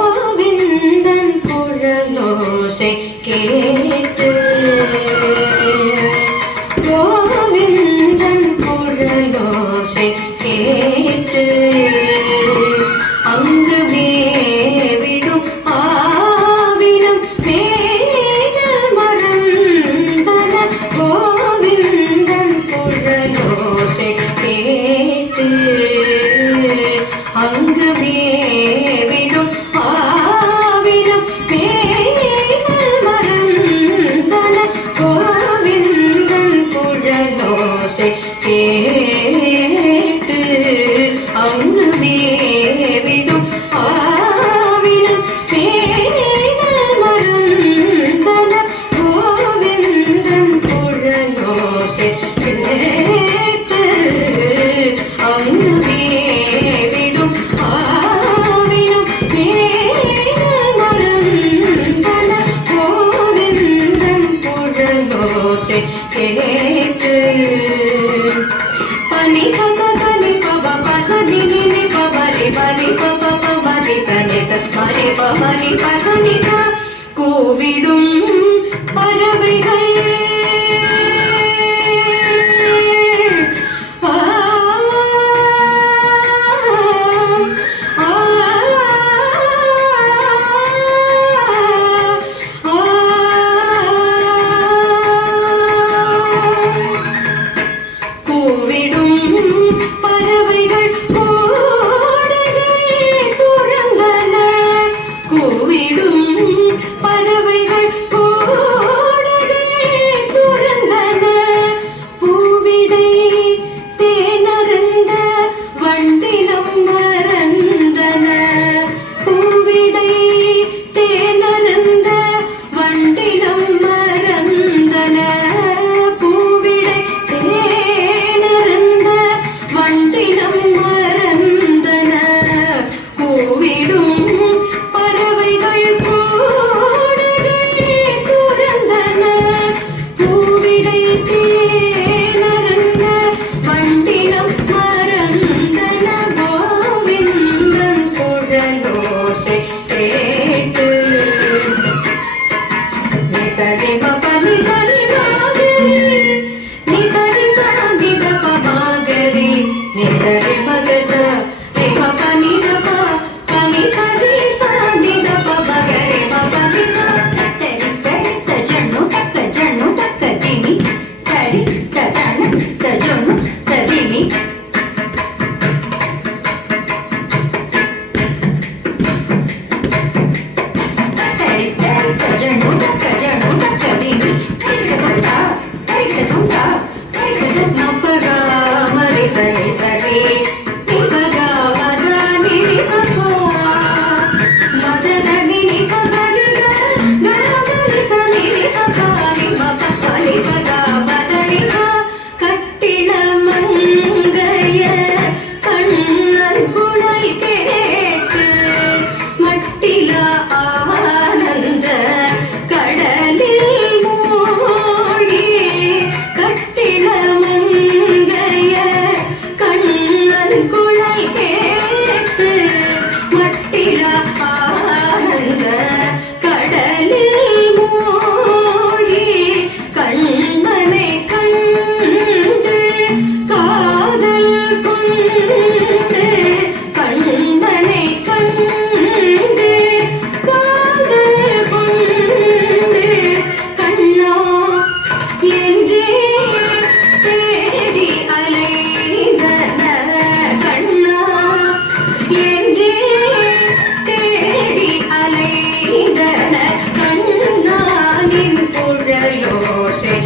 கோவிந்தன் குழலோசை கேட்டு கோவிந்தன் குழலோசை கேட்டு அங்கு மேவிடும் ஆவினம் மேல் மறந்தன கோவிந்தன் குழலோசை கேட்டு அங்கு மேவிடும் ஆவினம் மேல் மறந்தன கோவிந்தன் குழலோசை கேட்டு அங்கு மேவிடும் ஆவினம் மேல் மறந்தன கோவிந்தன் குழலோசை கேட்டு அங்கு மேவிடும் ஆவினம் மேல் மறந்தன கோவிந்தன் குழலோசை கேட்டு பனி பப பனி பப பசனி நினி பபரி பனி பப பபனி தனி தஸ்மரி பபனி பசனி த கூவிடும் பறவைகள் கூவிடும் பறவைகள் கோடைகள் துறந்தன கூவிடும் பறவைகள் கோடைகள் துறந்தன பூவிடை தேனருந்த வண்டினம் மறந்தன பூவிடை தேனருந்த வண்டினம் மறந்தன பூவிடை தேனருந்த வண்டினம் மறந்தன கூவிடும் பறவைகள் கோடைகள் துறந்தன பூவிடை தேனருந்த வண்டினம் மறந்தன கோவிந்தன் குழலோசை கேட்டு நிசரி பபனி சரி மாகரி நிசரி சாந்தி தப மாகரி நிசரி மகச ரிப பனி தப பனி சரி சாந்தி தப மகரி பபனி தரி தரி தஜனு தக்க திமி தரி தஜன தஜனு தரிமி தரி தரி தஜனு தக்க திமி தரி தஜா தரி தஜா தரி தஜா மபரா மரி சரி சரி நிபகா மதனி நிசகோ மதனி நிசகரி கரமரி சரி நிசகாரி மபகலி பகா மதனி கட்டில மங்கைய கண்ணன் குணை கேட்டு மட்டில ஆனந்த கடலில் மூழ்கி கட்டில மங்கைய கண்ணன் குணை கேட்டு மட்டில ஆனந்த கடலில் மூழ்கி கண்ணனை கண்டு காதல் கொண்டு கண்ணனை கண்டு காதல் கொண்டு கண்ணா என்றே தேடி அலைந்தன கண்ணா என்றே தேடி அலைந்தன கண்ணானின் குழலோசை